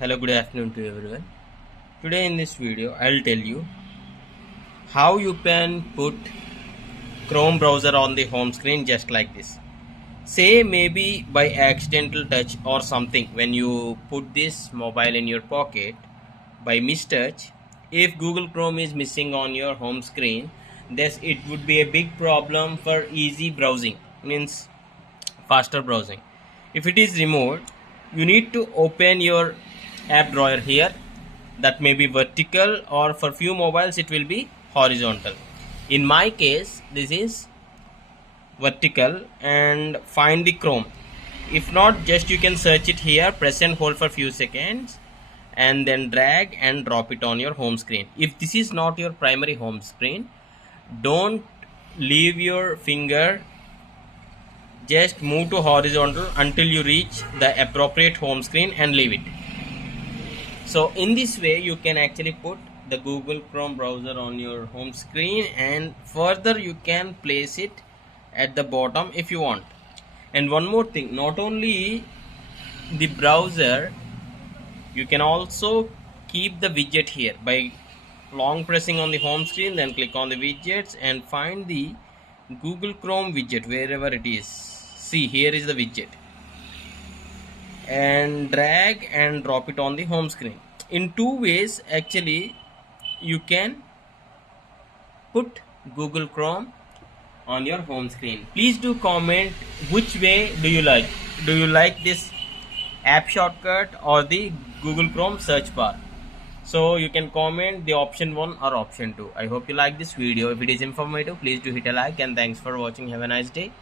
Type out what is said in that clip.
Hello, good afternoon to everyone. Today in this video I'll tell you how you can put Chrome browser on the home screen just like this. Say maybe by accidental touch or something, when you put this mobile in your pocket by mistouch, if Google Chrome is missing on your home screen, this it would be a big problem for easy browsing, means faster browsing. If it is removed, you need to open your app drawer here. That may be vertical, or for few mobiles it will be horizontal. In my case this is vertical, and find the Chrome. If not, just you can search it here, press and hold for few seconds and then drag and drop it on your home screen. If this is not your primary home screen, don't leave your finger, just move to horizontal until you reach the appropriate home screen and leave it. So in this way you can actually put the Google Chrome browser on your home screen, and further you can place it at the bottom if you want. And one more thing, not only the browser, you can also keep the widget here by long pressing on the home screen, then click on the widgets and find the Google Chrome widget wherever it is. See, here is the widget, and drag and drop it on the home screen. In two ways actually you can put Google Chrome on your home screen. Please do comment which way do you like. Do you like this app shortcut or the Google Chrome search bar? So you can comment the option 1 or option 2. I hope you like this video. If it is informative, please do hit a like, and thanks for watching. Have a nice day.